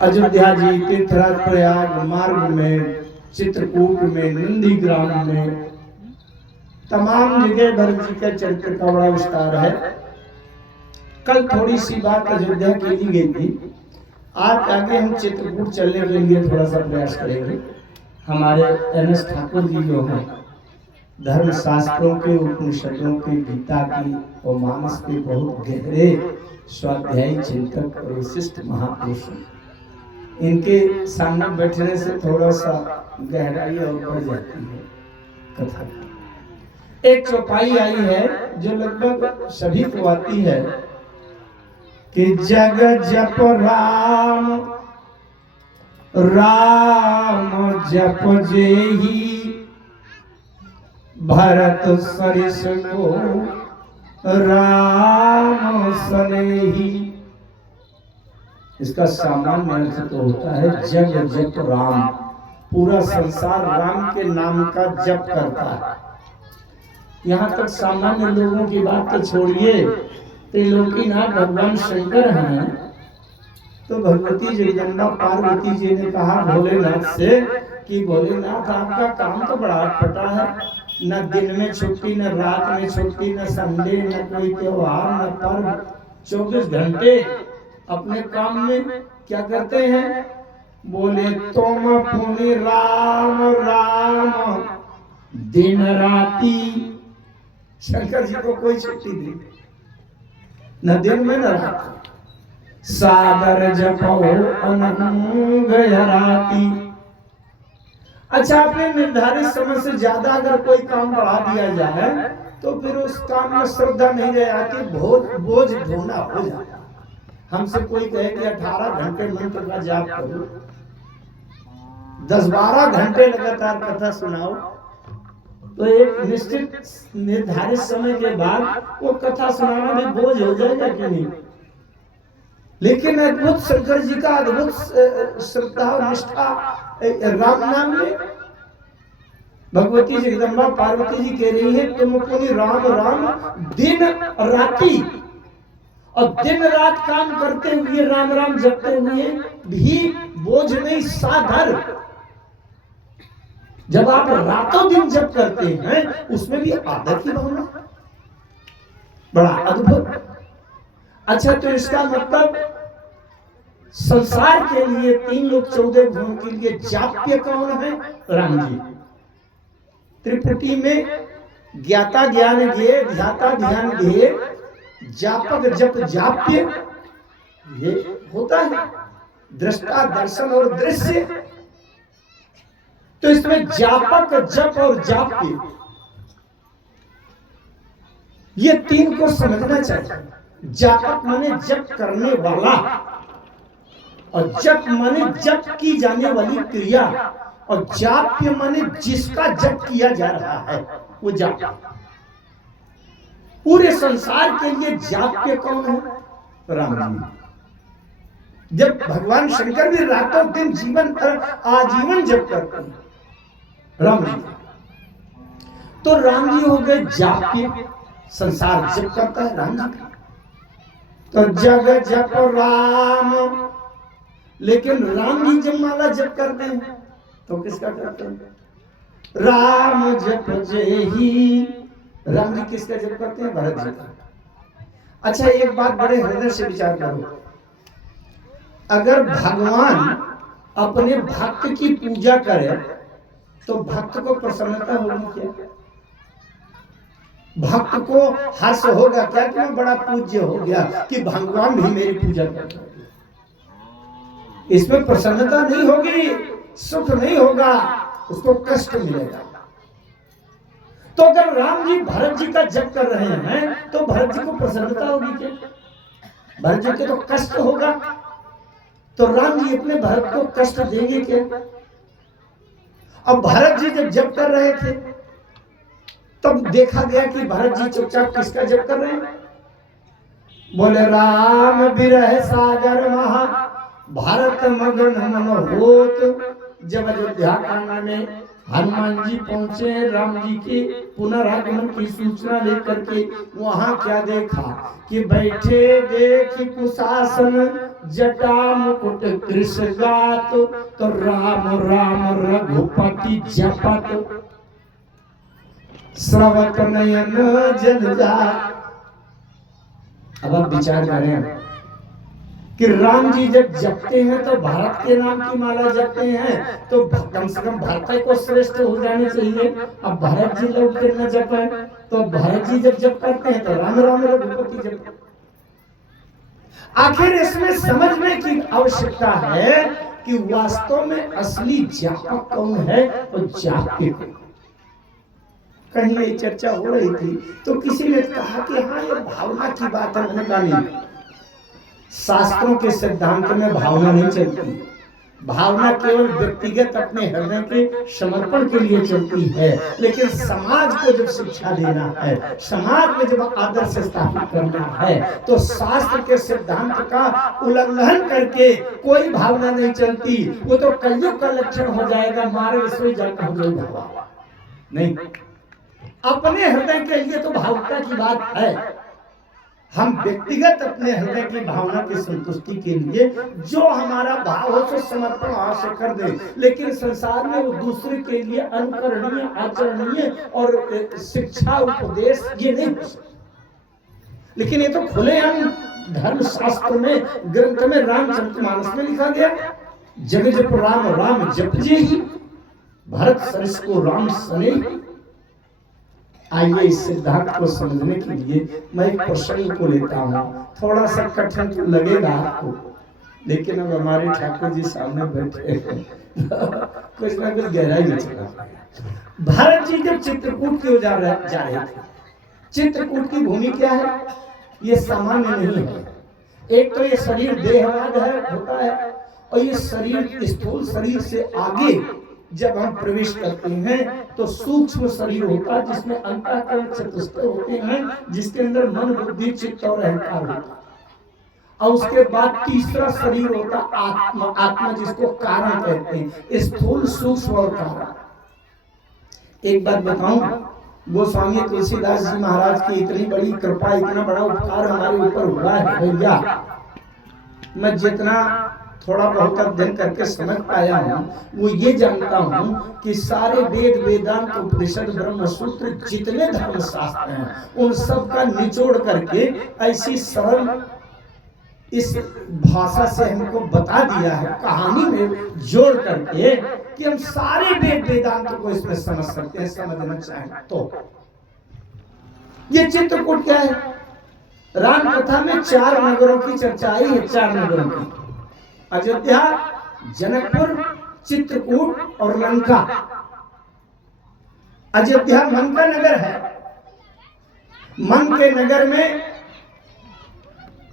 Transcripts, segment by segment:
अयोध्या जी, तीर्थराज प्रयाग मार्ग में, चित्रकूट में, नंदीग्राम में, तमाम जगह भरत जी का चरित्र का बड़ा विस्तार है। कल थोड़ी सी बात अयोध्या की ली गई थी, आज आगे हम चित्रकूट चलने के लिए थोड़ा सा प्रयास करेंगे। हमारे एन.एस. ठाकुर जी जो हैं, धर्म शास्त्रों के, उपनिषदों के, गीता की और मानस के बहुत गहरे स्वाध्यायी चिंतक और विशिष्ट महापुरुष हैं। इनके सामने बैठने से थोड़ा सा गहराई और बढ़ जाती है कथा। एक चौपाई आई है जो लगभग सभी को आती है कि जग जप राम, राम जप जेहि, भरत सरिस को राम सनेहि। इसका सामान्य अर्थ तो होता है जग जप राम, पूरा संसार राम के नाम का जप करता है। यहाँ तक सामान्य लोगों की बात तो छोड़िए, त्रिलोकीनाथ भगवान शंकर हैं, तो भगवती जगदम्बा पार्वती जी ने कहा भोलेनाथ से कि भोलेनाथ आपका काम तो बड़ा अटपटा है, न दिन में छुट्टी, न रात में छुट्टी, न संडे, न कोई त्योहार, न पर्व, 24 घंटे अपने काम में क्या करते हैं? बोले तुम पुनि राम राम दिन राती। शंकर जी को कोई छुट्टी नहीं, न दिन में न रात। सागर जपो अनंग राती। अच्छा, अपने निर्धारित समय से ज्यादा अगर कोई काम बढ़ा दिया जाए तो फिर उस काम में श्रद्धा नहीं रह जाती, बोझ ढोना हो जाता। हमसे कोई कहे कि 18 घंटे मंत्र का जाप करो, 10-12 घंटे लगातार कथा सुनाओ, तो एक निश्चित निर्धारित समय के बाद वो कथा सुनाना भी बोझ हो जाएगा कि नहीं? लेकिन अद्भुत शंकर जी का अद्भुत श्रद्धा और निष्ठा राम नाम में। भगवती जगदम्बा पार्वती जी कह रही है तुम पुनि राम राम दिन राती, और दिन रात काम करते हुए, राम राम जपते हुए भी बोझ नहीं, साधर। जब आप रातों दिन जप करते हैं उसमें भी आदर की भावना, बड़ा अद्भुत। अच्छा, तो इसका मतलब संसार के लिए 3 लोग 14 भुवन के लिए जाप्य कौन है? राम जी। त्रिपुटी में ज्ञाता ज्ञान ज्ञे, ध्याता ध्यान ध्येय, जापक जप जाप्य, ये होता है दृष्टा दर्शन और दृश्य। तो इसमें जापक जप और जाप्य, ये 3 को समझना चाहिए। जापक माने जप करने वाला, और जप माने जप की जाने वाली क्रिया, और जाप्य माने जिसका जप किया जा रहा है वो जाप्य। पूरे संसार के लिए जाप्य कौन है? राम जी। जब भगवान शंकर भी रातों दिन जीवन आजीवन जप करते हैं, राम जी। तो राम जी हो गए जाप्य, संसार जप करता है राम जी। तो जग जप राम, लेकिन राम जी जब माला जप करते हैं तो किसका करते हैं? राम जप जेहि। राम जी किसका जप करते हैं? भरत जी का। अच्छा, एक बात बड़े हृदय से विचार करो, अगर भगवान अपने भक्त की पूजा करे तो भक्त को प्रसन्नता होगी क्या? भक्त को हर्ष होगा क्या कि मैं बड़ा पूज्य हो गया, कि भगवान भी मेरी पूजा करते हैं? इसमें प्रसन्नता नहीं होगी, सुख नहीं होगा, उसको कष्ट मिलेगा। तो अगर राम जी भरत जी का जप कर रहे हैं तो भरत जी को प्रसन्नता होगी क्या? भरत जी के तो कष्ट होगा। तो राम जी अपने भरत को कष्ट देंगे क्या? अब भरत जी जब जप कर रहे थे तब देखा गया कि भरत जी चुपचाप किसका जप कर रहे हैं? बोले राम बिरह सागर महा, भारत मगन मन होत। जब अयोध्या कांड में हनुमान जी पहुंचे राम जी के पुनरागमन की सूचना लेकर के, वहां क्या देखा कि बैठे देख कुशासन जटा मुकुट कृष्ण गात, तो राम राम रघुपति जपत, स्रवत नयन जल जात। अब आप विचार करें कि राम जी जब जपते हैं तो भारत के नाम की माला जपते हैं, तो कम से कम भारत को श्रेष्ठ हो जाने चाहिए। अब भरत जी लोग फिर न जपे, तो भरत जी जब जप करते हैं तो राम राम रघुपति जप। आखिर इसमें समझने की आवश्यकता है कि वास्तव में असली जापक कौन है और जापते कौन। कहीं ये चर्चा हो रही थी तो किसी ने कहा कि हाँ ये भावना की बात है। मैंने कहा नहीं, शास्त्रों के सिद्धांत में भावना नहीं चलती। भावना केवल व्यक्तिगत अपने हृदय के समर्पण के लिए चलती है, लेकिन समाज को जब शिक्षा देना है, समाज में जब आदर्श स्थापित करना है, तो शास्त्र के सिद्धांत का उल्लंघन करके कोई भावना नहीं चलती। वो तो कलयुग का लक्षण हो जाएगा, मारे विश्व जाकर हो जाएगा। नहीं, अपने हृदय के लिए तो भावुकता की बात है। हम व्यक्तिगत अपने हृदय की भावना की संतुष्टि के लिए जो हमारा भाव हो तो समर्पण अवश्य कर दे, लेकिन संसार में वो दूसरे के लिए अनुकरणीय, आचरणीय और शिक्षा उपदेश ये नहीं हो सकता। लेकिन ये तो खुलेआम धर्म शास्त्र में, ग्रंथ में, रामचरितमानस में लिखा गया, जग जप राम राम जप जेहि, भरत सरिस को राम सने। आइए इस सिद्धांत को समझने के लिए मैं एक प्रसंग को लेता हूँ। थोड़ा सा कठिन तो लगेगा आपको, लेकिन अब हमारे ठाकुर जी सामने बैठे हैं कुछ ना कुछ गहराई में चला। भारत जी जब चित्रकूट की ओर जा रहे थे, चित्रकूट की भूमि क्या है, ये सामान्य नहीं है। एक तो ये शरीर देहवाद है, होता है, और ये शरीर स्थूल शरीर से आगे जब हम प्रवेश करते हैं तो सूक्ष्म शरीर होता है, जिसमें अंतःकरण चतुष्टय होते हैं, जिसके अंदर मन बुद्धि चित्त और अहंकार होता है। और उसके बाद तीसरा शरीर होता आत्मा, आत्मा जिसको कारण कहते हैं, स्थूल सूक्ष्म और कारण। एक बात बताऊं, गोस्वामी तुलसीदास जी महाराज की इतनी बड़ी कृपा, इतना बड़ा उपकार हमारे ऊपर हुआ है भैया। मैं जितना थोड़ा बहुत अध्ययन करके समझ पाया हूँ, वो ये जानता हूँ कि सारे वेद, वेदांत, उपनिषद, ब्रह्म सूत्र, जितने धर्म शास्त्र हैं, उन सब का निचोड़ करके ऐसी सरल इस भाषा से हमको बता दिया है, कहानी में जोड़ करके, कि हम सारे वेद वेदांत को इसमें समझ सकते हैं, समझना चाहें तो। ये चित्रकूट क्या है? राम कथा में 4 नगरों की चर्चा आई है, 4 नगरों की, अयोध्या, जनकपुर, चित्रकूट और लंका। अयोध्या मन का नगर है, मन के नगर में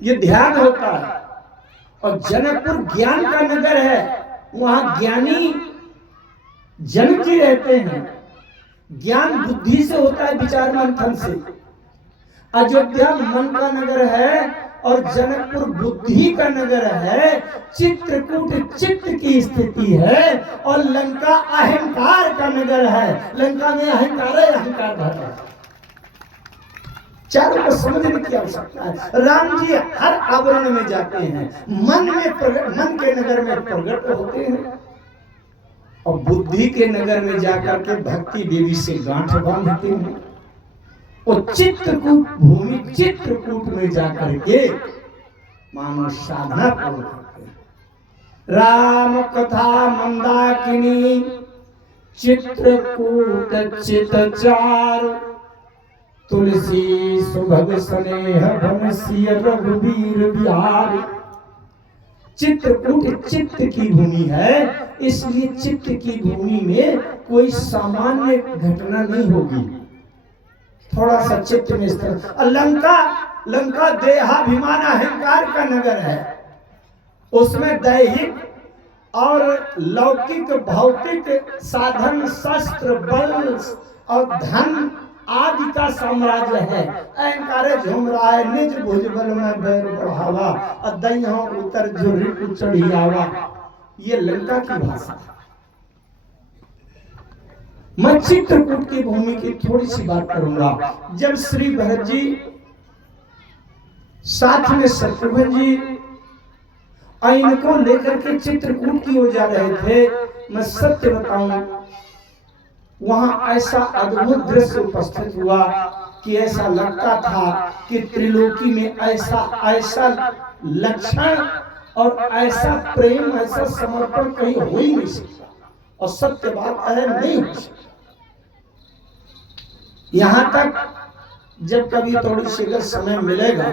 ये ध्यान होता है, और जनकपुर ज्ञान का नगर है, वहां ज्ञानी जनक ही रहते हैं। ज्ञान बुद्धि से होता है, विचार मंथन से। अयोध्या मन का नगर है और जनकपुर बुद्धि का नगर है, चित्रकूट चित्त की स्थिति है, और लंका अहंकार का नगर है। लंका में अहंकार है, अहंकार भर है। चारों को समझने की आवश्यकता है। राम जी हर आवरण में जाते हैं, मन के नगर में प्रकट होते हैं, और बुद्धि के नगर में जाकर के भक्ति देवी से गांठ बांधते हैं, और चित्रकूट भूमि, चित्रकूट में जाकर के मानो साधना पूर्ण करते हैं। राम कथा मंदाकिनी चित्रकूट चित चारु, तुलसी सुभग स्नेह बनसिय रघुवीर बिहारी। चित्रकूट चित्त की भूमि है, इसलिए चित्त की भूमि में कोई सामान्य घटना नहीं होगी। थोड़ा सा चित्त में स्थिर। लंका देहाभिमान अहंकार का नगर है, उसमें दैहिक और लौकिक भौतिक साधन, शस्त्र, बल और धन आदि का साम्राज्य है। अहंकार झूम रहा है, निज भुजबल में बैर बढ़ावा, अदइयों उतर जो चढ़ियावा। ये लंका की भाषा है। मैं चित्रकूट की भूमि की थोड़ी सी बात करूंगा। जब श्री भरत जी साथ में शत्रुघ्न जी इनको लेकर के चित्रकूट की ओर जा रहे थे। मैं सत्य बताऊं, वहां ऐसा अद्भुत दृश्य उपस्थित हुआ कि ऐसा लगता था कि त्रिलोकी में ऐसा ऐसा लक्षण और ऐसा प्रेम, ऐसा समर्पण कहीं हो ही नहीं सकता। और सत्य बात है, नहीं हो सकता। यहां तक जब कभी थोड़ी सी अगर समय मिलेगा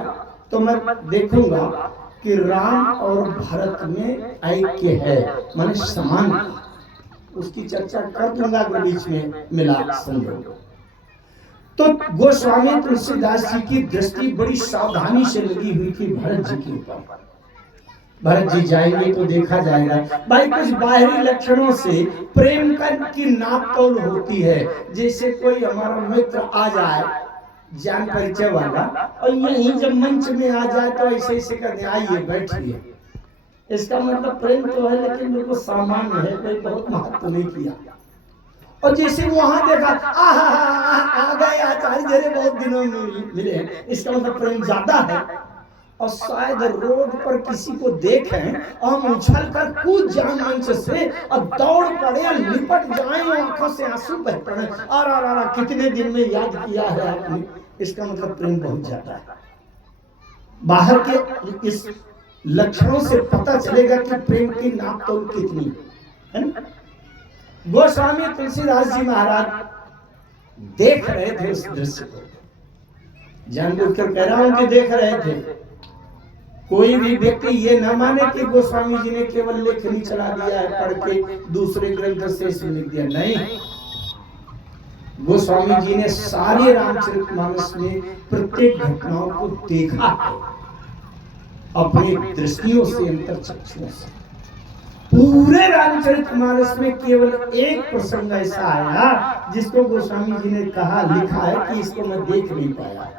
तो मैं देखूंगा कि राम और भरत में ऐक्य है, माने समान, उसकी चर्चा कर दूंगा अगर बीच में मिला संयोग। तो गोस्वामी तुलसीदास जी की दृष्टि बड़ी सावधानी से लगी हुई थी भरत जी के ऊपर। भरत जी जाएंगे तो देखा जाएगा। भाई कुछ बाहरी लक्षणों से प्रेम की नाप तोल होती है। जैसे कोई हमारा मित्र आ जाए जान परिचय वाला और यही जब मंच में आ जाए तो ऐसे ऐसे करने आइए बैठिए, इसका मतलब प्रेम तो है लेकिन बिल्कुल सामान्य है, कोई बहुत महत्व नहीं किया। और जैसे वहां देखा आ गए आचार्य जी बहुत दिनों में मिले, इसका मतलब प्रेम ज्यादा है। और शायद रोड पर किसी को देखें और हम उछल कर कूद जाएं मंच से और दौड़ पड़े, लिपट जाएं, आंखों से आंसू बह पड़े, अरे कितने दिन में याद किया है आपने, इसका मतलब प्रेम बहुत ज्यादा है। बाहर के इस लक्षणों से पता चलेगा कि प्रेम की नाप तोल कितनी है। गोस्वामी तुलसीदास जी महाराज देख रहे थे उस दृश्य को, जानबूझकर कह रहा हूं कि देख रहे थे। कोई भी व्यक्ति ये न माने कि गोस्वामी जी ने केवल लेखनी चला दिया है, पढ़ के दूसरे ग्रंथ से लिख दिया, नहीं। गोस्वामी जी ने सारे रामचरितमानस में प्रत्येक घटनाओं को देखा है अपनी दृष्टियों से, अंतर्चक्षुओं से। पूरे रामचरितमानस में केवल एक प्रसंग ऐसा आया जिसको गोस्वामी जी ने कहा, लिखा है कि इसको मैं देख नहीं पाया।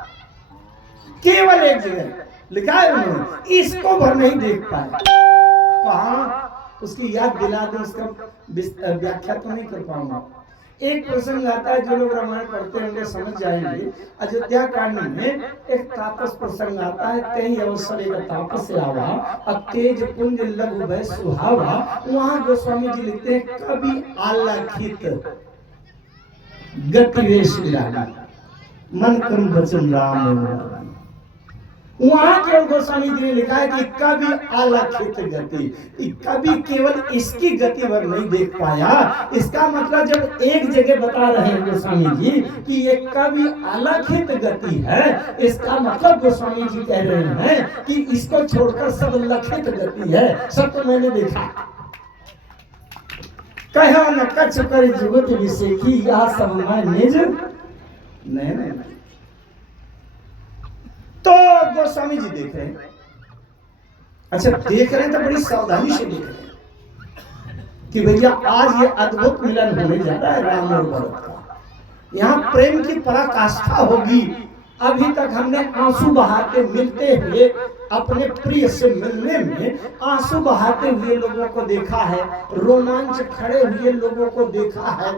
केवल एक जगह लिखा है उन्होंने, इसको भर नहीं देख पाया। कहाँ उसकी याद दिला दे, उसका व्याख्या तो नहीं कर पाऊंगा। एक प्रसंग आता है, जो लोग रामायण पढ़ते होंगे समझ जाएंगे। अयोध्या कांड में एक तापस प्रसंग आता है, कई अवसर एक तापस से आवा तेज पुंज लघु भय सुहावा। वहां गोस्वामी जी लिखते हैं, कभी आलाखित गतिवेश मन कर्म वचन राम। वहां केवल गोस्वामी जी ने लिखा है कि कभी आलाखित गति, कभी केवल इसकी गति भर नहीं देख पाया। इसका मतलब जब एक जगह बता रहे हैं गोस्वामी जी कि ये कभी आलाखित गति है, इसका मतलब गोस्वामी जी कह रहे हैं कि इसको छोड़कर सब लखित गति है, सब तो मैंने देखा। कहो न कछ कर जुगत विषय की, यह सब मैं निज नहीं। तो गोस्वामी जी देख रहे हैं, अच्छा देख रहे हैं तो बड़ी सावधानी से देख रहे हैं कि भैया आज ये अद्भुत मिलन होने जा रहा है राम और भरत का। यहाँ प्रेम की पराकाष्ठा होगी। अभी तक हमने आंसू बहाते मिलते हुए, अपने प्रिय से मिलने में आंसू बहाते हुए लोगों को देखा है, रोमांच खड़े हुए लोगों को देखा है,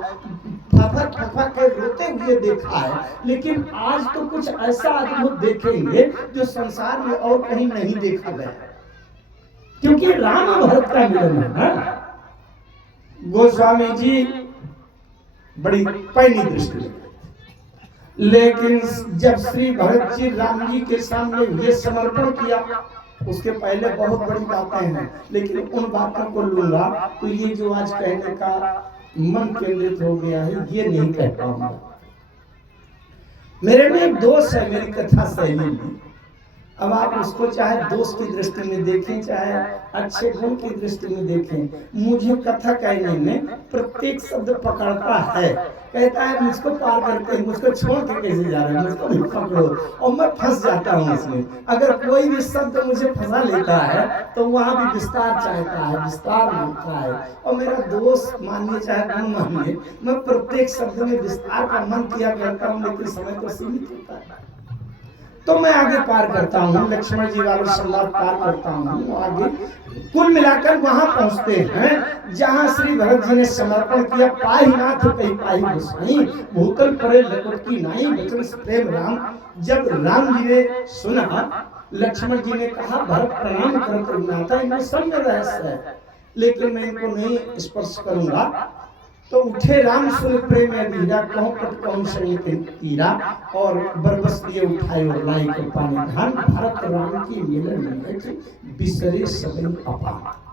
फफक फफक के रोते हुए देखा है। लेकिन आज तो कुछ ऐसा अद्भुत देखेंगे जो संसार में और कहीं नहीं देखा गया, क्योंकि राम और भरत का मिलन है। गोस्वामी जी बड़ी पैनी दृष्टि, लेकिन जब श्री भरत जी राम जी के सामने ये समर्पण किया, उसके पहले बहुत बड़ी बातें हैं, लेकिन उन बातों को लूंगा तो ये जो आज कहने का मन केंद्रित हो गया है ये नहीं कह पाऊंगा। मेरे में एक दोस्त है मेरी कथा शैली में। अब आप उसको चाहे दोस्त की दृष्टि में देखें, चाहे अच्छे गुण की दृष्टि में देखें, मुझे कथा कहने में प्रत्येक शब्द पकड़ता है। कहता है मुझको पार करके, मुझको छोड़ के कैसे जा रहे हैं, मुझको भी पकड़ो, और मैं फंस जाता हूँ इसमें। अगर कोई भी शब्द मुझे फंसा लेता है तो वहां भी विस्तार चाहता है, विस्तार मांगता है। और मेरा दोस्त मानिए चाहे न मानिए, मैं प्रत्येक शब्द में विस्तार का मन किया करता हूँ, लेकिन समय तो सीमित होता है। तो मैं आगे पार करता हूँ, लक्ष्मण जी वाला संवाद पार करता हूँ आगे। कुल मिलाकर वहां पहुंचते हैं जहां श्री भरत जी ने समर्पण किया। पाही नाथ कही पाही गोसाई, भूतल परे लकुट की नाई, बचन प्रेम राम। जब राम जी ने सुना लक्ष्मण जी ने कहा भरत प्रणाम करत रघुनाथा, इनमें सब में रहस्य है, लेकिन मैं इनको नहीं स्पर्श करूंगा। तो उठे राम सुन प्रेम धीरा, कहूं पट कौन सही तीरा, और बरबस लिए उठाए और लाई को पानी धान, भरत राम की मिलन बिसरे सबई अपार।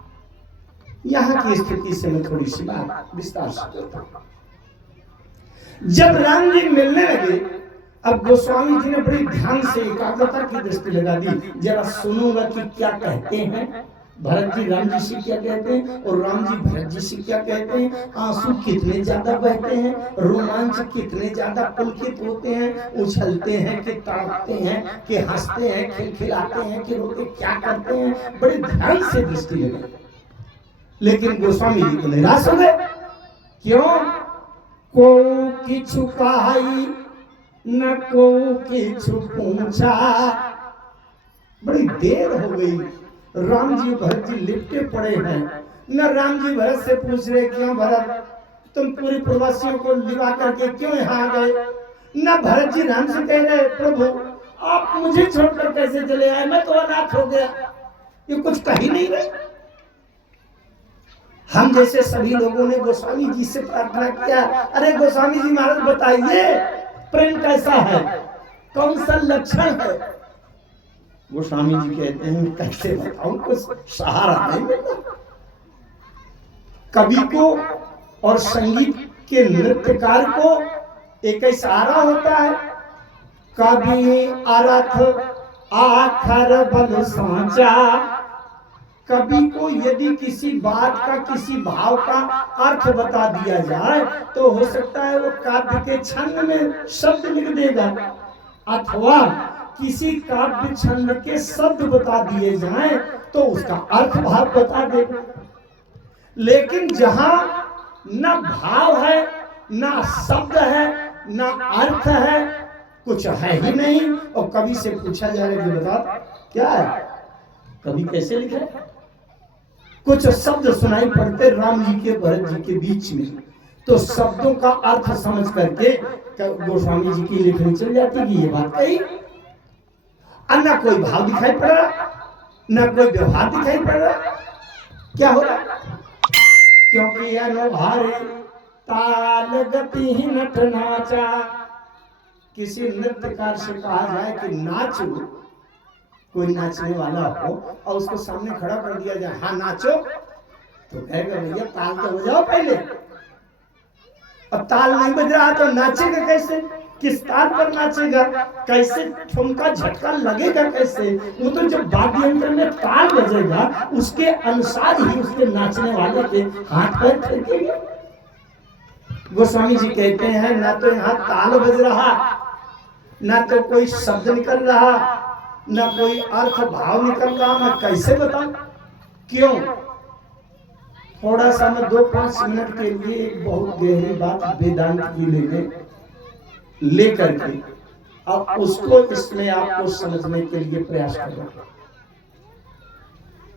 यहाँ की स्थिति से मैं थोड़ी सी बात विस्तार से करता हूं। जब राम जी मिलने लगे, अब गोस्वामी जी ने बड़ी ध्यान से एकाग्रता की दृष्टि लगा दी, जरा सुनूंगा कि क्या कहते हैं भरत जी राम जी से क्या कहते हैं और राम जी भरत जी से क्या कहते हैं। आंसू कितने ज्यादा बहते हैं, रोमांच कितने ज्यादा पुलकित होते हैं, उछलते हैं कि तड़पते हैं कि हंसते हैं, खिलखिलाते हैं कि रोते, क्या करते हैं, बड़े ध्यान से दृष्टि लगा। लेकिन गोस्वामी जी को निराश हो गए। क्यों? को किछु कहाई न को किछु पूछा। बड़ी देर हो गई, राम जी भरत जी लिपटे पड़े हैं, न राम जी भरत से पूछ रहे क्यों भरत तुम पूरी प्रवासियों को लिवा करके क्यों यहाँ आ गए, न भरत जी राम से कह रहे प्रभु आप मुझे छोड़कर कैसे चले आए, मैं तो अनाथ हो गया। ये कुछ कह ही नहीं रहे। हम जैसे सभी लोगों ने गोस्वामी जी से प्रार्थना किया, अरे गोस्वामी जी महाराज बताइए प्रेम कैसा है, कौन सा लक्षण है। गोस्वामी जी कहते हैं कैसे बताऊं, कुछ सहारा नहीं मिलता। कवि को और संगीत के नृत्यकार को एक ही सहारा होता है। कवि अर्थ आखर बल सांचा। कवि को यदि किसी बात का, किसी भाव का अर्थ बता दिया जाए तो हो सकता है वो काव्य के छंद में शब्द लिख देगा, अथवा किसी काव्य छंद के शब्द बता दिए जाएं तो उसका अर्थ भाव बता देगा। लेकिन जहां न भाव है, न शब्द है, न अर्थ है, कुछ है ही नहीं, और कवि से पूछा जाए कि बता क्या है, कवि कैसे लिखे। कुछ शब्द सुनाई पड़ते राम जी के भरत जी के बीच में, तो शब्दों का अर्थ समझ करके गोस्वामी जी की लिखनी चल जाती कि ये बात कही। न कोई भाव दिखाई पड़ रहा, न कोई व्यवहार दिखाई पड़ रहा। क्या हो रहा? क्योंकि अनुहारे ताल गति ही नट नाचा। किसी नृत्यकार से कहा जाए कि नाचो, कोई नाचने वाला हो और उसको सामने खड़ा कर दिया जाए, हाँ नाचो, तो कहेगा भैया ताल तो बजाओ पहले। अब ताल नहीं बज रहा तो नाचेगा कैसे, किस ताल पर नाचेगा, कैसे ठुमका झटका लगेगा कैसे। वो तो जब वाद्य यंत्र में ताल बजेगा उसके अनुसार ही उसके नाचने वाले के हाथ पैर थिरकेंगे। गोस्वामी जी कहते हैं ना तो यहाँ ताल बज रहा, ना तो कोई शब्द निकल रहा, ना कोई अर्थ भाव निकल रहा, मैं कैसे बताऊं। क्यों? थोड़ा सा मैं 2-5 मिनट के लिए एक बहुत गहरी बात वेदांत की लेकर के अब उसको इसमें आपको समझने के लिए प्रयास कर रहा हूं।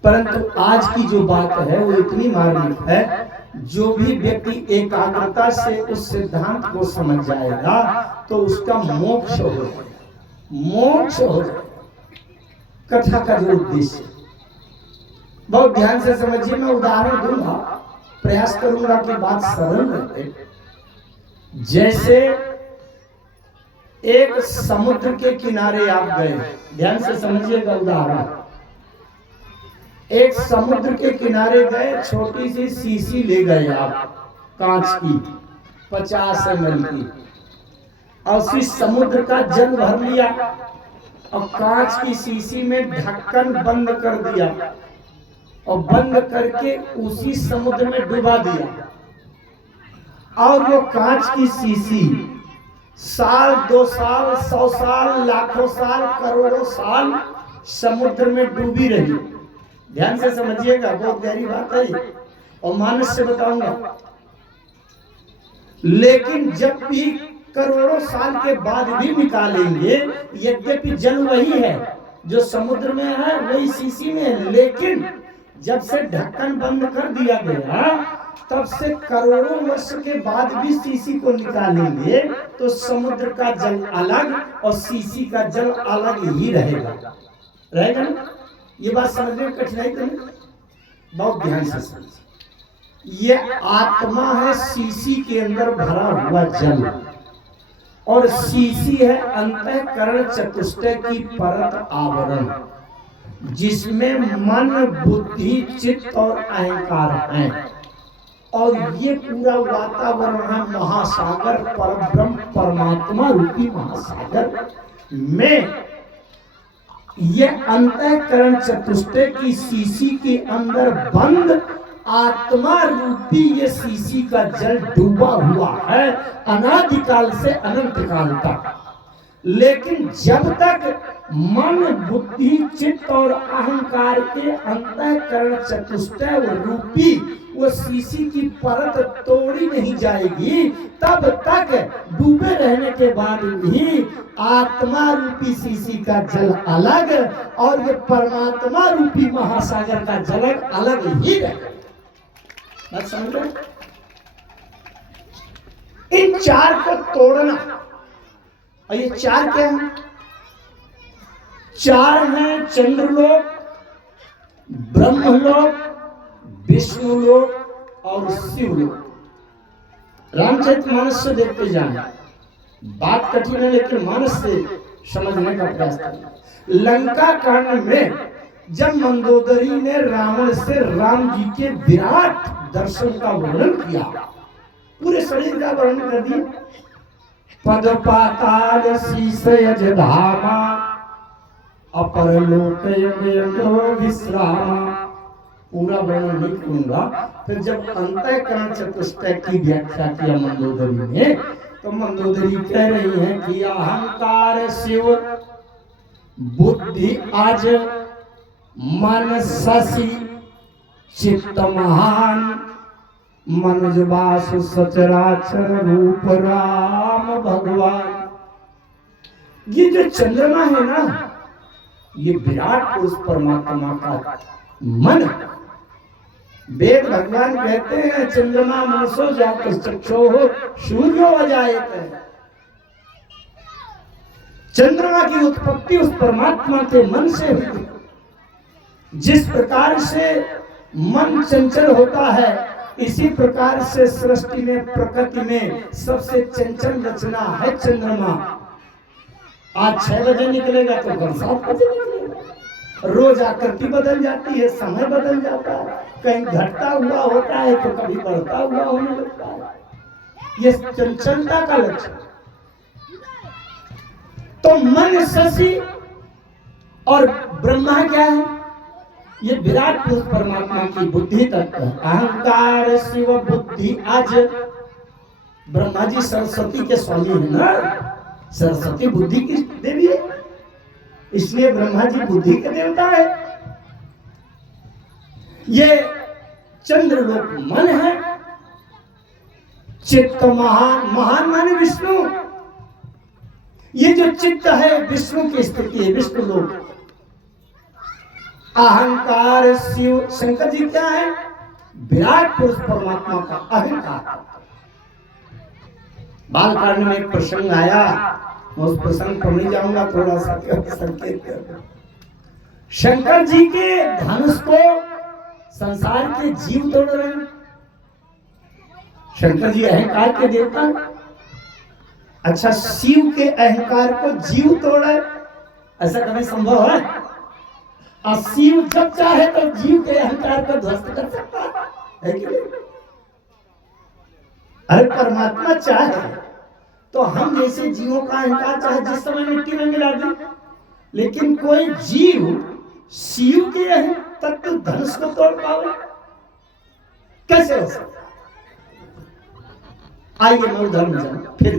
परंतु आज की जो बात है वो इतनी मार्मिक है, जो भी व्यक्ति एकाग्रता से उस सिद्धांत को समझ जाएगा तो उसका मोक्ष हो जाएगा, मोक्ष हो जाएगा। कथा का जो उद्देश्य, बहुत ध्यान से समझिए, मैं उदाहरण दूंगा, प्रयास करूंगा कि बात सरल रहे। जैसे एक समुद्र के किनारे आप गए, ध्यान से समझिएगा उदाहरण। एक समुद्र के किनारे गए, छोटी सी शीशी ले गए आप कांच की 50 ml की, और उसी समुद्र का जल भर लिया और कांच की शीशी में ढक्कन बंद कर दिया और बंद करके उसी समुद्र में डुबा दिया। और वो कांच की शीशी साल 2 साल 100 साल लाखों साल करोड़ों साल समुद्र में डूबी रही। ध्यान से समझिएगा, बहुत गहरी बात है और मानस से बताऊंगा। लेकिन जब भी करोड़ों साल के बाद भी निकालेंगे, यद्यपि जल वही है जो समुद्र में है, वही शीशी में है, लेकिन जब से ढक्कन बंद कर दिया गया तब से करोड़ों वर्ष के बाद भी शीशी को निकालेंगे तो समुद्र का जल अलग और शीशी का जल अलग ही रहेगा। रहेगा ना? ये बात समझने में कठिनाई तो नहीं, बहुत ध्यान से समझिए। ये आत्मा है शीशी के अंदर भरा हुआ जल, और शीशी है अंतःकरण चतुष्टय की परत आवरण, जिसमें मन, बुद्धि, चित्त और अहंकार हैं। और ये पूरा वातावरण है महासागर, परब्रह्म परमात्मा रूपी महासागर में। ये अंतःकरण चतुष्टय की शीशी के अंदर बंद आत्मा रूपी ये शीशी का जल डूबा हुआ है अनादिकाल से अनंत काल तक। लेकिन जब तक मन, बुद्धि, चित्त और अहंकार के अंतःकरण चतुष्टय रूपी वो शीशी की परत तोड़ी नहीं जाएगी, तब तक डूबे रहने के बाद भी आत्मा रूपी शीशी का जल अलग और ये परमात्मा रूपी महासागर का जल अलग ही रहेगा। बात समझ रहे? इन चार को तोड़ना, और ये चार क्या है? चार हैं चंद्रलोक, ब्रह्मलोक, विष्णुलोक और शिवलोक। रामचरितमानस से देखते जाए, बात कठिन है लेकिन मानस से समझने का प्रयास करें। लंका कांड में जब मंदोदरी ने रावण से राम जी के विराट दर्शन का वर्णन किया, पूरे शरीर का वर्णन कर दिया, पद पाताल शीश यज धामा अपर लोक विश्रामा, पूरा वर्णन नहीं करूंगा। फिर जब अंतःकरण चतुष्टय की व्याख्या किया मंदोदरी ने, तो मंदोदरी कह रही है कि अहंकार शिव, बुद्धि अज, मन शशि, चित्त महान, मनुज वासु सचराचर रूप राम भगवान। ये जो चंद्रमा है ना, ये विराट पुरुष परमात्मा का मन। वेद भगवान कहते हैं चंद्रमा मनसो जात चक्षो हो सूर्यो अजायत। चंद्रमा की उत्पत्ति उस परमात्मा के मन से हुई। जिस प्रकार से मन चंचल होता है, इसी प्रकार से सृष्टि में, प्रकृति में सबसे चंचल रचना है चंद्रमा। आज 6 बजे निकलेगा तो कल 7 बजे निकलेगा। रोज आकृति बदल जाती है, समय बदल जाता है, कहीं घटता हुआ होता है तो कभी बढ़ता हुआ होने लगता है। ये चंचलता का लक्षण। तो मन शशि और ब्रह्मा क्या है? ये विराट पुरुष परमात्मा की बुद्धि तत्व है। अहंकार शिव बुद्धि अज। ब्रह्मा जी सरस्वती के स्वामी है ना, सरस्वती बुद्धि की देवी है, इसलिए ब्रह्मा जी बुद्धि के देवता है। ये चंद्रलोक मन है। चित्त महान, महान माने विष्णु। ये जो चित्त है विष्णु की स्थिति है, विष्णु लोक। अहंकार शिव, शंकर जी क्या है? विराट पुरुष परमात्मा का अहंकार। बालकांड में एक प्रसंग आया, मैं उस प्रसंग पर नहीं जाऊंगा, थोड़ा सा संकेत कर। शंकर जी के धनुष को संसार के जीव तोड़ रहे हैं। शंकर जी अहंकार के देवता। अच्छा, शिव के अहंकार को जीव तोड़े, ऐसा कभी संभव है? और शिव जब चाहे तो जीव के अहंकार को ध्वस्त कर सकता है कि नहीं? अरे परमात्मा चाहे तो हम जैसे जीवों का अहंकार चाहे जिस समय मिट्टी में मिला दे, लेकिन कोई जीव शिव के तत्व धनुष को तोड़ पावे? कैसे हो सकता? आइए मैं उधर में जाऊं। फिर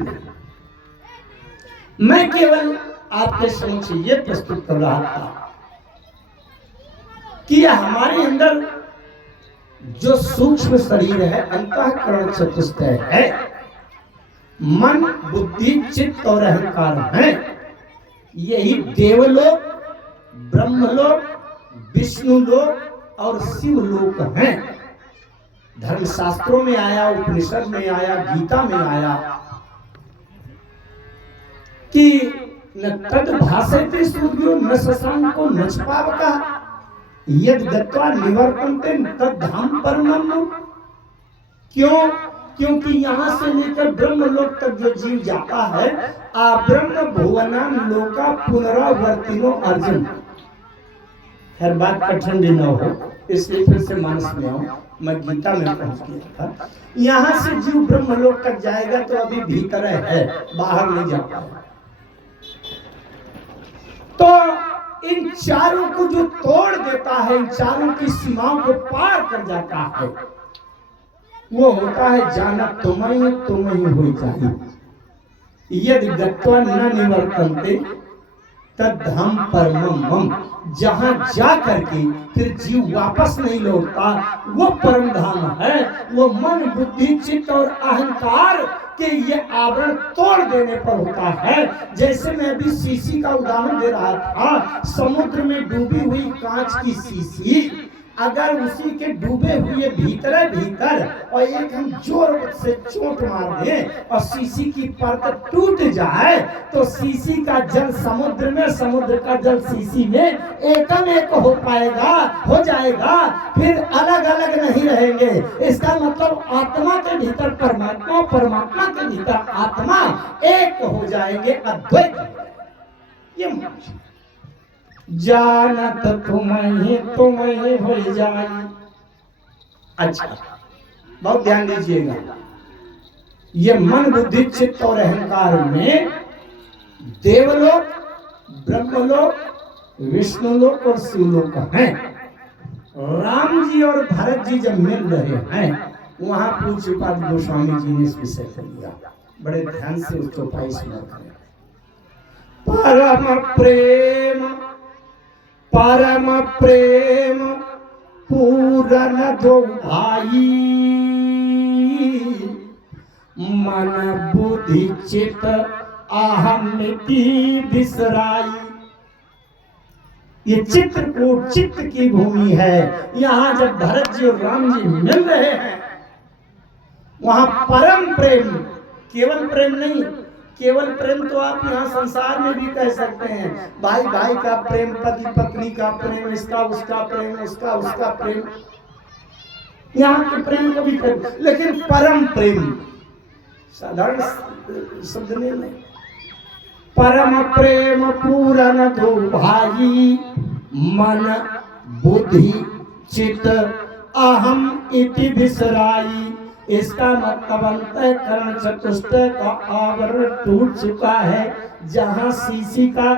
मैं केवल आपके समक्ष ये प्रस्तुत कर रहा था कि हमारे अंदर जो सूक्ष्म शरीर है, अंतःकरण चतुष्टय है, मन बुद्धि चित्त और अहंकार है, यही देवलोक, ब्रह्मलोक, विष्णुलोक और शिवलोक हैं। धर्मशास्त्रों में आया, उपनिषद में आया, गीता में आया कि न तद भाषते सूर्यो न शशांको न छपावका यद गत्वा निवर्तन्ते तद धाम परमम। क्यों? क्योंकि यहाँ से लेकर ब्रह्मलोक तक जो जीव जाता है ब्रह्म भुवनान लोका पुनरावर्तिनो अर्जुन। हर बात कठिन भी न हो इसलिए फिर से मानस में आऊं। मैं गीता में पहुंच गया था। यहाँ से जीव ब्रह्मलोक तक जाएगा तो अभी भीतर है, बाहर नहीं जा पाएगा। तो इन चारों को जो तोड़ देता है, इन चारों की सीमाओं को पार कर जाता है, वो होता है जाना तुम ही हो जाए। यदि गत्वा न निवर्तन्ते तद धाम परमम। जहां जा करके फिर जीव वापस नहीं लौटता, वो परम धाम है। वो मन बुद्धि चित्त और अहंकार के ये आवरण तोड़ देने पर होता है। जैसे मैं अभी शीशी का उदाहरण दे रहा था, समुद्र में डूबी हुई कांच की शीशी, अगर उसी के डूबे हुए भीतर और एक हम जोर से चोट मार दें और शीशी की परत टूट जाए तो शीशी का जल समुद्र में, समुद्र का जल शीशी में एकम एक हो जाएगा, फिर अलग अलग नहीं रहेंगे। इसका मतलब आत्मा के भीतर परमात्मा, परमात्मा के भीतर आत्मा एक हो जाएंगे, अद्वैत। ये जानत तुम्हें हो जाए। अच्छा, बहुत ध्यान दीजिएगा। ये मन बुद्धि चित्त और अहंकार में देवलोक, ब्रह्मलोक, विष्णुलोक और शिवलोक हैं। राम जी और भरत जी जब मिल रहे हैं, वहां पूज्यपाद गोस्वामी जी ने इस विषय को लिया। बड़े ध्यान से उसको पाई सुना करें। परम प्रेम पूरन दो भाई, मन बुद्धि चित्त अहम की बिसराई। ये चित्रकूट चित्त की भूमि है। यहाँ जब भरत जी और राम जी मिल रहे हैं, वहां परम प्रेम, केवल प्रेम नहीं, केवल प्रेम तो आप यहाँ संसार में भी कह सकते हैं। भाई भाई का प्रेम, पति पत्नी का प्रेम, इसका उसका प्रेम, उसका उसका प्रेम, यहाँ के प्रेम को भी कर, लेकिन परम प्रेम साधारण शब्द नहीं। परम प्रेम पूरन दो भाई, मन बुद्धि चित्त अहम इति बिसराई। इसका मतलब अंतःकरण चतुष्टय का आवरण टूट चुका है। जहां शीशी का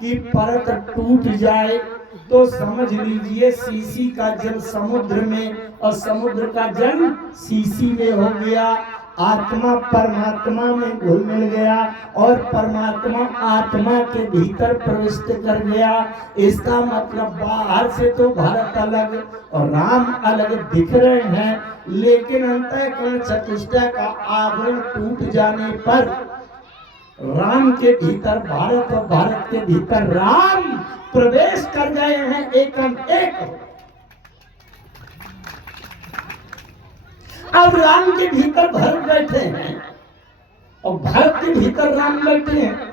की परत टूट जाए तो समझ लीजिए शीशी का जल समुद्र में और समुद्र का जल शीशी में हो गया। आत्मा परमात्मा में घुल मिल गया और परमात्मा आत्मा के भीतर प्रविष्ट कर गया। इसका मतलब बाहर से तो भरत अलग और राम अलग दिख रहे हैं, लेकिन अंतःकरण चतुष्टय का आवरण टूट जाने पर राम के भीतर भारत और भारत के भीतर राम प्रवेश कर गए हैं, एकम एक। अब राम के भीतर भरत बैठे हैं और भरत के भीतर राम बैठे हैं।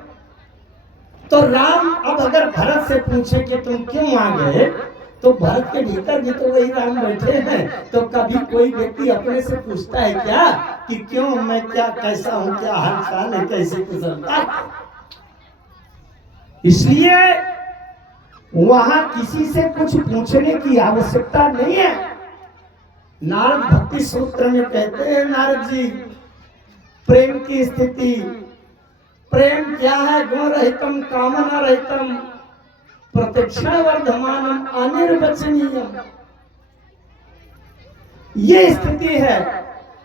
तो राम अब अगर भरत से पूछे कि तुम क्यों आ गए, तो भरत के भीतर भी तो वही राम बैठे हैं। तो कभी कोई व्यक्ति अपने से पूछता है क्या कि क्यों, मैं क्या, कैसा हूं, क्या हाल चाल है, कैसे गुजरता है? इसलिए वहां किसी से कुछ पूछने की आवश्यकता नहीं है। नारद भक्ति सूत्र में कहते हैं, नारद जी, प्रेम की स्थिति, प्रेम क्या है? गुण रहितम कामना रहितम प्रतिक्षण वर्धमानम अनिर्वचनीयम। ये स्थिति है।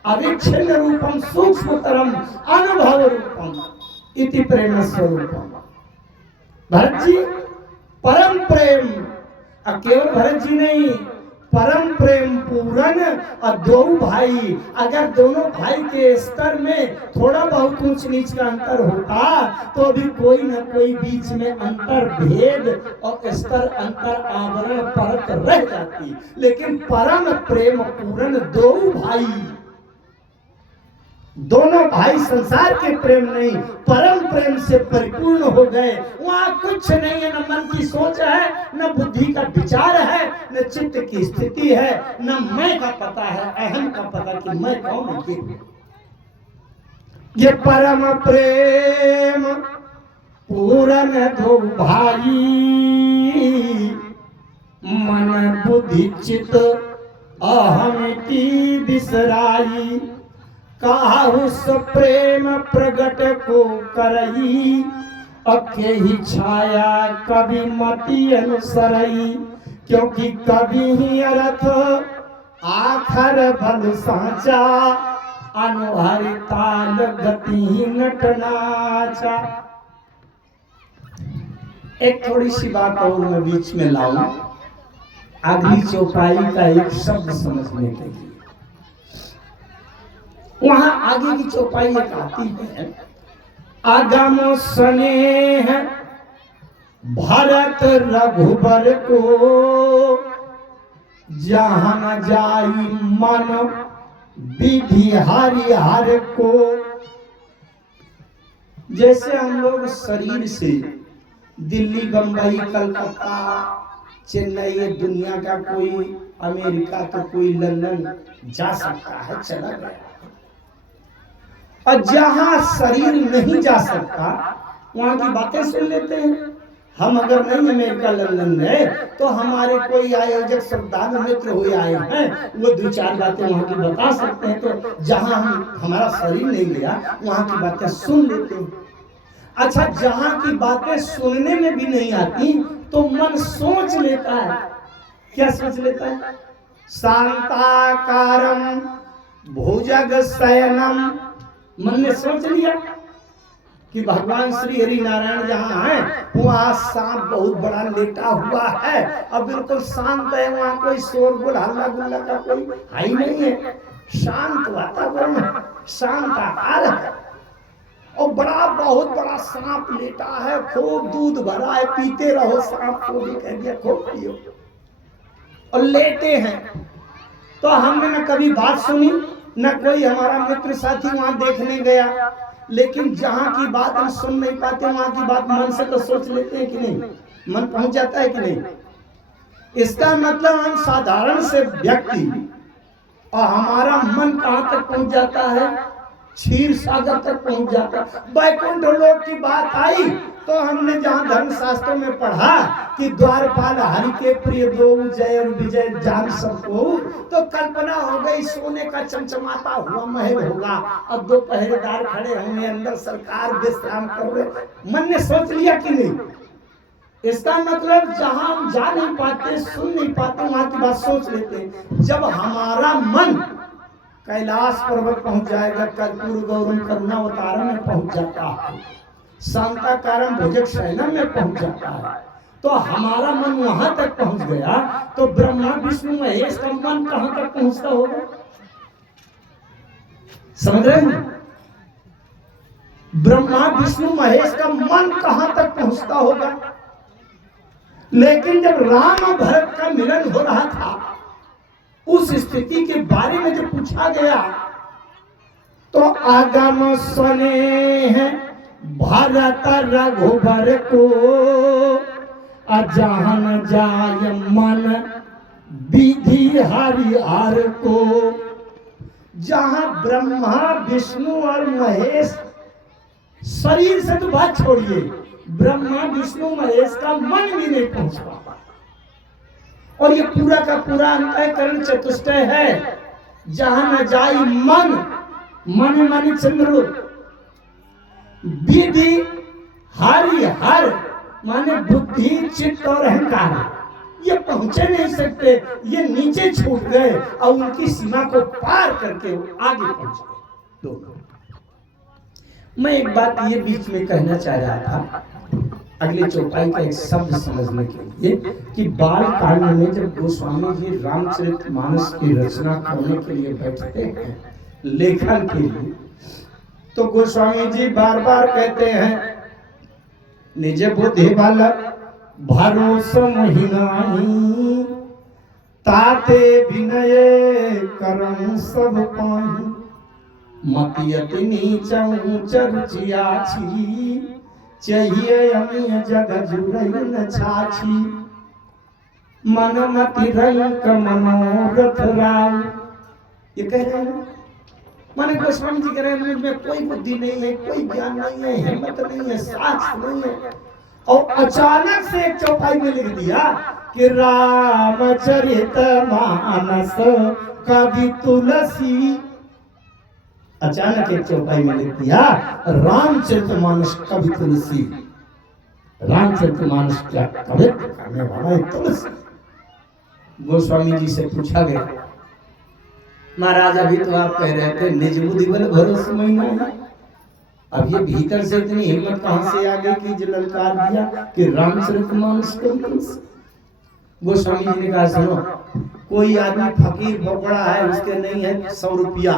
अविच्छिन्न रूपम सूक्ष्मतरम अनुभव रूपम इति प्रेम स्वरूपम। भरत जी परम प्रेम, केवल भरत जी नहीं, परम प्रेम पूरन और दो भाई। अगर दोनों भाई के स्तर में थोड़ा बहुत ऊंच नीच का अंतर होता तो भी कोई ना कोई बीच में अंतर भेद और स्तर अंतर आवरण परत रह जाती, लेकिन परम प्रेम पूरन दो भाई। दोनों भाई संसार के प्रेम नहीं परम प्रेम से परिपूर्ण हो गए। वहां कुछ नहीं है, न मन की सोच है, न बुद्धि का विचार है, न चित्त की स्थिति है, न मैं का पता है, अहम का पता कि मैं कौन हूं। ये परम प्रेम पूरन दो भाई, मन बुद्धि चित्त अहम की बिसराई। काहुस प्रेम प्रगट को करई, अके ही छाया कभी मति अनुसरई। क्योंकि कभी ही अर्थ आखर भल सांचा, अनुहरि ताल गति नटनाचा। एक थोड़ी सी बात और मैं बीच में लाऊं, अगली चौपाई का एक शब्द समझने के लिए। वहां आगे की चौपाई एक आती है, आगम स्नेह भरत रघुबर को, जहां न जाई मन विधि हरि हर को। जैसे हम लोग शरीर से दिल्ली, बंबई, कलकत्ता, चेन्नई, दुनिया का कोई अमेरिका तो कोई लंदन जा सकता है, चला गया। और जहां शरीर नहीं जा सकता वहां की बातें सुन लेते हैं। हम अगर नहीं अमेरिका लंदन गए तो हमारे कोई आयोजक श्रद्धालु मित्र हुए आए हैं, वो दो चार बातें वहां की बता सकते हैं। तो जहां हमारा शरीर नहीं गया वहां की बातें सुन लेते हैं। अच्छा, जहां की बातें सुनने में भी नहीं आती तो मन सोच लेता है। क्या सोच लेता है? शांताकारम भुजग शयनम। मन ने सोच लिया कि भगवान श्री हरि नारायण जहाँ है वहाँ सांप बहुत बड़ा लेटा हुआ है, अब बिल्कुल शांत है, वहाँ कोई शोरगुल हल्ला गुल्ला का कोई है ही नहीं है, शांत वातावरण, शांत आकार है। और बहुत बड़ा सांप लेटा है, खूब दूध भरा है, पीते रहो, सांप को भी कह दिया खूब पियो, और लेटे हैं। तो हमने न कभी बात सुनी, न कोई हमारा मित्र साथी वहां देखने गया, लेकिन जहां की बात हम सुन नहीं पाते वहां की बात मन से तो सोच लेते हैं कि नहीं? मन पहुंच जाता है कि नहीं? इसका मतलब हम साधारण से व्यक्ति और हमारा मन कहां तक पहुंच जाता है? क्षीर सागर तक पहुंच जाता। वैकुंठ लोक की बात आई तो हमने जहां धर्म शास्त्रों में पढ़ा कि द्वारपाल हरि के प्रिय दो जय और विजय जान सबको, तो कल्पना हो गई सोने का चमचमाता हुआ महल होगा और दो पहरेदार खड़े होंगे, अंदर सरकार विश्राम कर रहे। मन ने सोच लिया कि नहीं? इसका मतलब जहां हम जा नहीं पाते, सुन नहीं पाते, वहां की बात सोच लेते हैं। जब हमारा मन कैलाश पर्वत पहुंच जाएगा, कर्पूर गौरम करुणावतारम में पहुंच जाता है, शांताकारम भुजग शयनम में पहुंच जाता है, तो हमारा मन वहां तक पहुंच गया, तो ब्रह्मा विष्णु महेश का मन कहां तक पहुंचता होगा? समझ रहे हैं? ब्रह्मा विष्णु महेश का मन कहां तक पहुंचता होगा? लेकिन जब राम और भरत का मिलन हो रहा था, उस स्थिति के बारे में जब पूछा गया तो आगम स्नेह भरत रघुबर को, अजहन जाय मन विधि हरिहर को। जहां ब्रह्मा विष्णु और महेश, शरीर से तो बात छोड़िए, ब्रह्मा विष्णु महेश का मन भी नहीं पहुंच पाता। और ये पूरा का पूरा अंतःकरण चतुष्टय है, जहां न जाई मन, मन माने चंद्रलोक, विधि हरिहर माने बुद्धि चित्त और अहंकार, ये पहुंचे नहीं सकते, ये नीचे छूट गए और उनकी सीमा को पार करके वो आगे पहुंच गए। दोनों। मैं एक बात ये बीच में कहना चाह रहा था, अगले चौपाई का एक शब्द समझने के लिए, कि बाल कांड में जब गोस्वामी जी रामचरितमानस की रचना करने के लिए बैठते हैं लेखन के लिए, तो गोस्वामी जी बार बार कहते हैं, निज बुद्धि बल भरोसा महिनाही, ताते विनय करम सब पाही। मतियति नीचऊ चरुचिया छी चाहिए अमी जग जुरैन छाछी मन मति रंक मनोरथ राम। ये कह रहे हैं माने गोस्वामी जी कह रहे हैं मुझ में कोई बुद्धि नहीं है, कोई ज्ञान नहीं है, हिम्मत नहीं है, साहस नहीं है। और अचानक से एक चौपाई में लिख दिया कि रामचरित मानस कवि तुलसी। अचानक एक चौपाई में लिख दिया रामचरितमानस कवि तुलसी। रामचरितमानस क्या कवित्व करने वाला है तुलसी। गोस्वामी जी से पूछा गया महाराज अभी तो आप कह रहे थे निज बुद्धि बल भरोसेमय नहीं, अब ये भीतर से इतनी हिम्मत कहां से आ गई कि जो ललकार दिया कि रामचरितमानस कवि तुलसी। गोस्वामी जी ने कहा सुनो, कोई आदमी फकीर भोपड़ा है, उसके नहीं है 100 रुपया,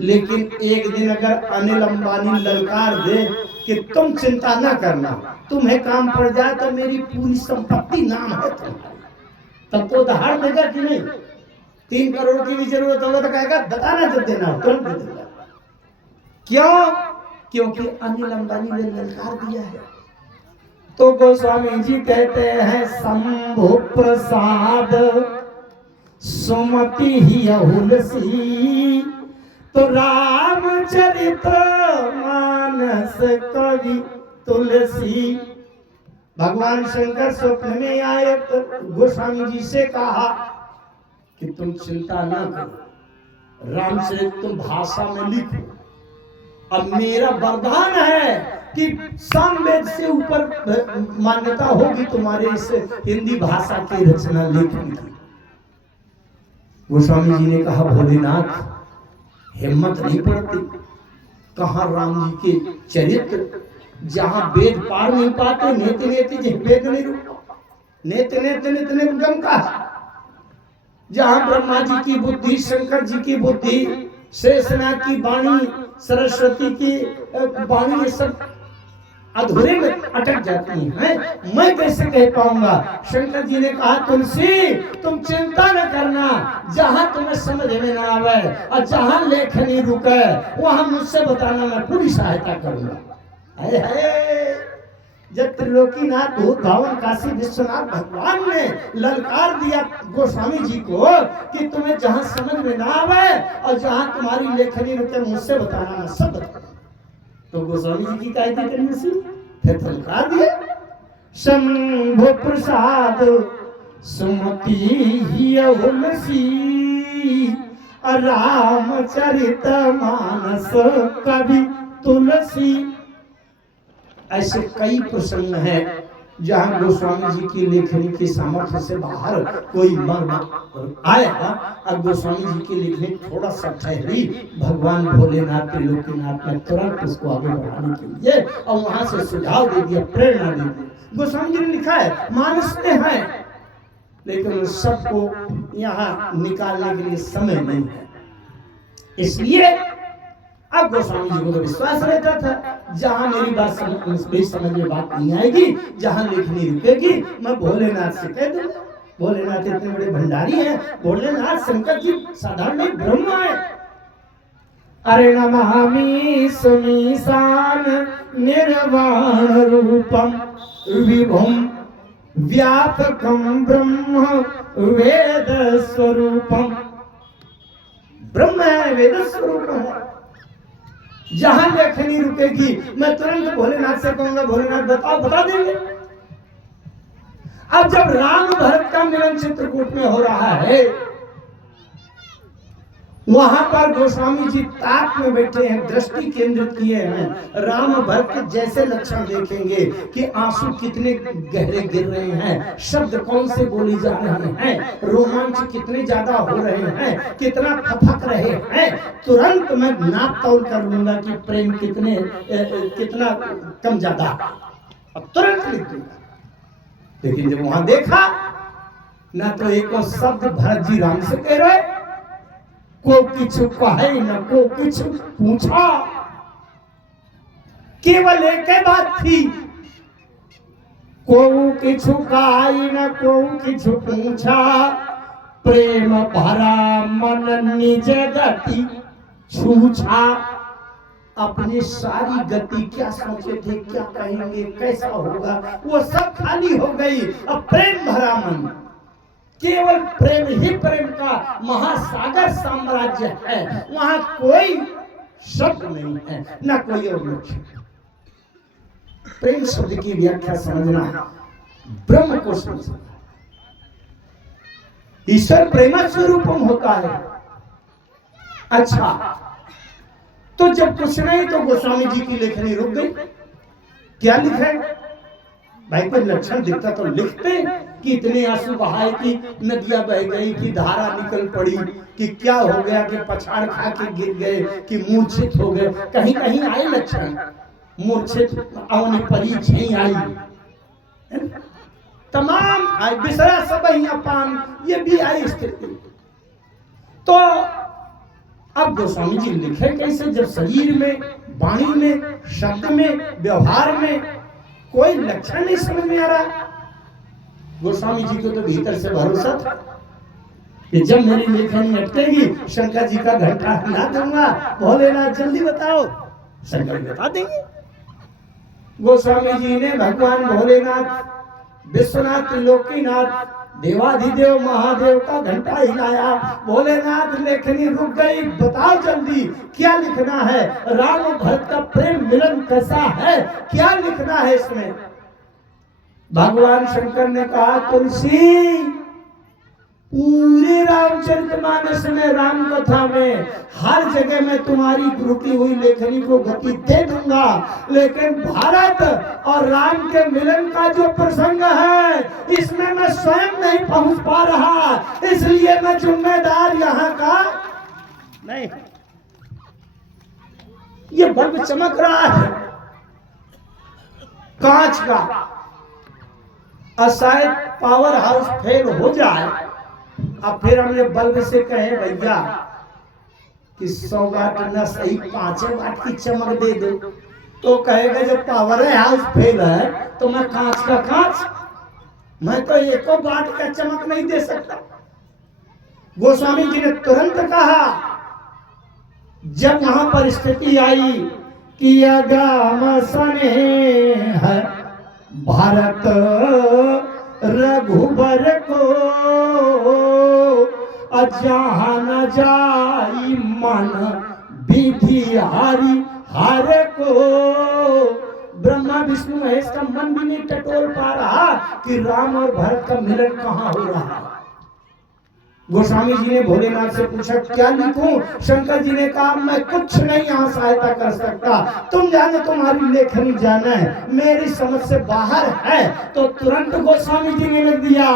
लेकिन एक दिन अगर अनिल अंबानी ललकार दे कि तुम चिंता न करना, तुम्हें काम पड़ जाए तो मेरी पूरी संपत्ति नाम है तुम्हारी, तब तो उधार देगा कि नहीं? 3 करोड़ की भी जरूरत होगा तो कहेगा बताना जब देना हो तुरंत दे देगा। क्यों? क्योंकि अनिल अंबानी ने ललकार दिया है। तो गोस्वामी जी कहते हैं शंभु प्रसाद सुमति ही अहुलसी, तो रामचरित मानस कवि तुलसी। भगवान शंकर स्वप्न में आए तो गोस्वामी जी से कहा कि तुम चिंता न करो, रामचरित तुम भाषा में लिखो। अब मेरा वरदान है कि सामवेद से ऊपर मान्यता होगी तुम्हारे इस हिंदी भाषा की रचना लेखन की। गोस्वामी जी ने कहा भोलेनाथ हिम्मत नहीं पड़ती, कहा राम जी के चरित्र जहां वेद पार नहीं पाते, नेति नेति जी वेद नहीं रुकता, नेति नेति नितने उद्गम का, जहां ब्रह्मा जी की बुद्धि, शंकर जी की बुद्धि, शेषनाग की वाणी, सरस्वती की वाणी, ये सब अधूरे में अटक जाती हैं। मैं कैसे कह पाऊंगा? शंकर जी ने कहा तुलसी तुम चिंता न करना, जहां तुम्हें समझ में ना आवे और जहां लेखनी रुके वहां मुझसे बताना, मैं पूरी सहायता करूंगा। जब त्रिलोकीनाथ भूत भावन काशी विश्वनाथ भगवान ने ललकार दिया गोस्वामी जी को कि तुम्हें जहां समझ में ना आवे और जहां तुम्हारी लेखनी रुके मुझसे बताना, मैं सब बताऊंगा। तो गोस्वामी जी की कायदे करने से फिर ललकार दिया शंभु प्रसाद सुमति ही अहुलसी, रामचरित मानस कवि तुलसी। ऐसे कई प्रसंग हैं जहां गोस्वामी जी की लेखनी की सामर्थ्य से बाहर कोई मर्म आया। अब गोस्वामी जी की लेखनी थोड़ा सा ठहरी, भगवान भोलेनाथ त्रिलोकीनाथ ने तुरंत उसको आगे बढ़ाने के लिए और वहां से सुझाव दे दिया, प्रेरणा दे दी। गोस्वामी जी ने लिखा है मानस में है, लेकिन सबको यहाँ निकालने के लिए समय नहीं है। इसलिए अब गोस्वामी जी को तो विश्वास रहता था जहां मेरी बात समझ में बात नहीं आएगी, जहां लिखनी रुकेगी, मैं भोलेनाथ से कह दूंगा। भोलेनाथ इतने बड़े भंडारी हैं, भोलेनाथ शंकर जी साधारण ब्रह्मा है। अरे नमामि सुमीशान निर्वाण रूपम विभुम व्यापकम ब्रह्म वेद स्वरूपम। ब्रह्म है, वेद स्वरूप है। जहां लेखनी रुकेगी मैं तुरंत भोलेनाथ से कहूंगा भोलेनाथ बताओ, बता देंगे। अब जब राम भरत का मिलन चित्रकूट में हो रहा है, वहां पर गोस्वामी जी ताक में बैठे हैं, दृष्टि केंद्रित किए हैं। राम भरत के जैसे लक्षण देखेंगे कि आंसू कितने गहरे गिर रहे हैं, शब्द कौन से बोली जा रहे हैं, रोमांच कितने ज्यादा हो रहे हैं, कितना खपक रहे हैं, तुरंत मैं नाप तौल कर लूंगा कि प्रेम कितना कम ज्यादा, अब तुरंत लिख दूंगा। लेकिन जब वहां देखा ना तो एक शब्द भरत जी राम से कह रहे, को किछु कहे न को किछु पूछा, केवल एक बात थी, को किछु कहे न को किछु पूछा, प्रेम भरा मन निज गति छूछा अपनी सारी गति, क्या सोचे थे, क्या कहेंगे, कैसा होगा, वो सब खाली हो गई। अब प्रेम भरा मन, केवल प्रेम ही प्रेम का महासागर साम्राज्य है। वहां कोई शब्द नहीं है, ना कोई और लक्ष्य। प्रेम शब्द की व्याख्या समझना, ब्रह्म को समझना। ईश्वर प्रेम स्वरूपम होता है। अच्छा, तो जब कुछ नहीं तो गोस्वामी जी की लेखनी रुक गई। क्या लिखे भाई, कोई लक्षण दिखता तो लिखते कि इतने आंसू बहाए कि नदियां बह गई, कि धारा निकल पड़ी, कि क्या हो गया, कि पछाड़ खा के गिर गए, कि मूर्छित हो गए। कहीं कहीं आए लक्षण, मूर्छित अवनि परी छई आई, तमाम आई, बिसरा सब पान, ये भी आई स्थिति। तो अब गोस्वामी जी लिखे कैसे, जब शरीर में, वाणी में, शब्द में, व्यवहार में कोई लक्षण नहीं समझ में आ रहा। गोस्वामी जी को तो भीतर से भरोसा था कि जब मेरी लेखनी अटकेगी शंकर जी का घंटा हिला दूंगा, भोलेनाथ जल्दी बताओ, शंकर बता देंगे। गोस्वामी जी ने भगवान भोलेनाथ, विश्वनाथ, त्रिलोकीनाथ, देवाधिदेव महादेव का घंटा हिलाया। भोलेनाथ लेखनी रुक गई, बताओ जल्दी क्या लिखना है, राम और भरत का प्रेम मिलन कैसा है, क्या लिखना है इसमें। भगवान शंकर ने कहा, तुलसी, पूरे रामचरितमानस में, राम कथा में, हर जगह में तुम्हारी रुकी हुई लेखनी को गति दे दूंगा, लेकिन भारत और राम के मिलन का जो प्रसंग है इसमें मैं स्वयं नहीं पहुंच पा रहा, इसलिए मैं जिम्मेदार यहाँ का नहीं। ये बल्ब चमक रहा है कांच का, शायद पावर हाउस फेल हो जाए, अब फिर हमने बल्ब से कहे भैया कि 100 वाट न सही 5 वाट की चमक दे दो, तो कहेगा जब पावर हाउस फेल है तो मैं कांच का कांच, मैं तो 1 वाट का चमक नहीं दे सकता। गोस्वामी जी ने तुरंत कहा, जब वहां पर स्थिति आई कि अगाम स्नेह भारत रघुबर को, जहाँ न जाई मन विधि हरि हर को। ब्रह्मा विष्णु महेश का मन भी नहीं टटोल पा रहा कि राम और भरत का मिलन कहाँ हो रहा है। गोस्वामी जी ने भोलेनाथ से पूछा, क्या लिखूं? शंकर जी ने कहा, मैं कुछ नहीं यहाँ सहायता कर सकता, तुम जाने, तुम्हारी लेखनी जाना है, मेरी समझ से बाहर है। तो तुरंत गोस्वामी जी ने लिख दिया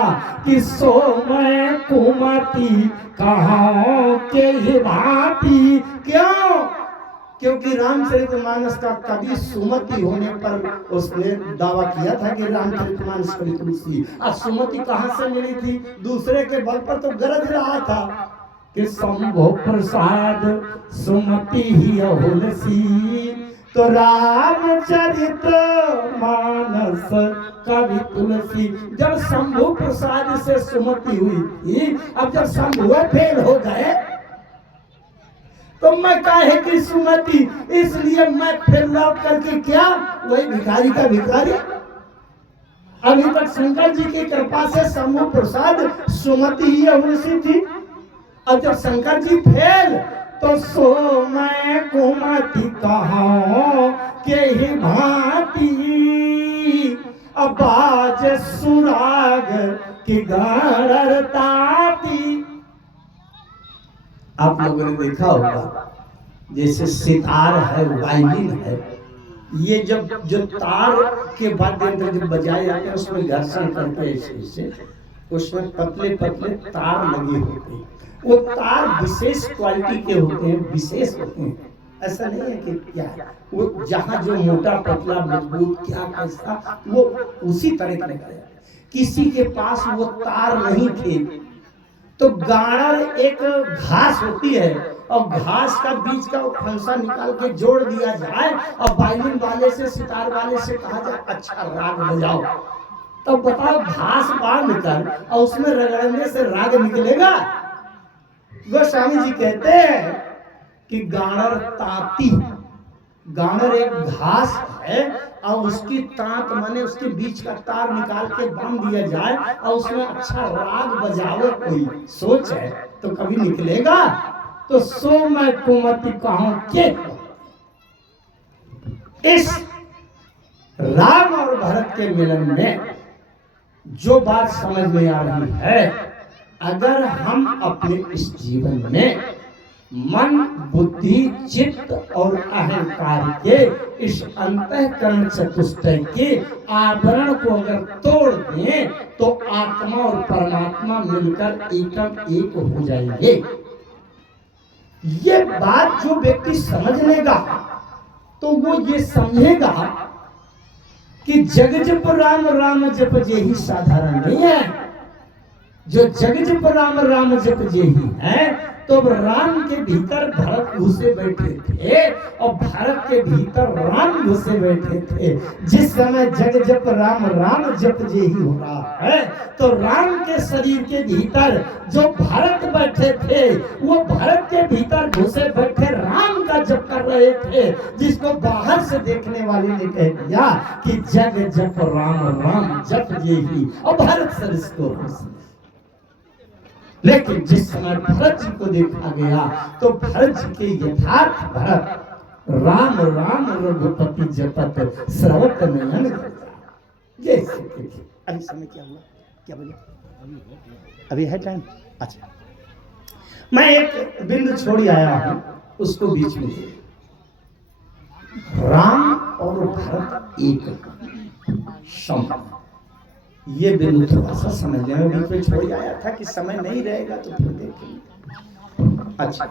कि सो मैं कुमति कहाँ के ही भांति। क्यों? क्योंकि रामचरितमानस का कवि सुमति होने पर उसने दावा किया था कि रामचरितमानस कवि तुलसी। अब सुमति कहाँ से मिली थी? दूसरे के बल पर तो गरज रहा था कि शंभो प्रसाद सुमति ही तुलसी, तो रामचरित मानस कवि तुलसी। जब शंभु प्रसाद से सुमति हुई थी, अब जब शंभु फेल हो गए तो मैं काहे की सुमति, इसलिए मैं फिर लौट करके क्या, वही भिखारी का भिखारी। अभी तक शंकर जी की कृपा से शंभु प्रसाद सुमति ही तुलसी थी, अब जब शंकर जी फेल तो सो मैं कुमति कहाँ के ही भांति, अब बाज सुराग की गारताती। आप लोगों ने देखा होगा, जैसे सितार है, वायलिन है, ये जब जो तार के वाद्य यंत्र जब बजाए जाते हैं उसमें घर्षण करके ऐसे उसमें पतले पतले तार लगे होते हैं। वो तार विशेष क्वालिटी के होते हैं, विशेष होते हैं, ऐसा नहीं है कि क्या है, वो जहाँ जो मोटा पतला मजबूत क्या कैसा वो उसी तरह का लगाया। किसी के पास वो तार नहीं थे तो गाड़ल एक घास होती है और घास का बीच का फंसा निकाल के जोड़ दिया जाए और वायलिन वाले से, सितार वाले से कहा जाए अच्छा राग बजाओ, तो बताओ घास बांध कर और उसमें रगड़ने से राग निकलेगा? गोस्वामी जी कहते हैं कि गाणर ताती, गाणर एक घास है और उसकी तांत माने उसके बीच का तार निकाल के बांध दिया जाए और उसमें अच्छा राग बजावे कोई, सोच है तो कभी निकलेगा। तो सो मैं कुमति कहूं के इस राम और भरत के मिलन में जो बात समझ में आ रही है, अगर हम अपने इस जीवन में मन, बुद्धि, चित्त और अहंकार के इस अंतःकरण चतुष्टय के आवरण को अगर तोड़ दें तो आत्मा और परमात्मा मिलकर एकम एक हो जाएंगे। ये बात जो व्यक्ति समझ लेगा तो वो ये समझेगा कि जग जप राम राम जप जेहि साधारण नहीं है। जो जग जप राम राम जप जेहि है, तो राम के भीतर भरत घुसे बैठे थे और भरत के भीतर राम घुसे बैठे थे। जिस समय जग जप राम राम जप जेहि हो रहा है, तो राम के शरीर के भीतर जो भरत बैठे थे वो भरत के भीतर घुसे बैठे राम का जप कर रहे थे, जिसको बाहर से देखने वाले ने कह दिया कि जग जप राम राम जप जेहि, और भरत सर इसको हंसे। लेकिन जिस समय भरत जी को देखा गया तो भरत जी के यथार्थ भरत राम राम रघुपति जपत श्रवत नयन। ये अभी समय क्या हुआ, क्या बोले, अभी है टाइम? अच्छा, मैं एक बिंदु छोड़ी आया हूं, उसको बीच में राम और भरत एक सम, ये बिंदु थोड़ा सा समझने में बीच में छोड़ आया था कि समय नहीं रहेगा तो फिर देखेंगे। अच्छा,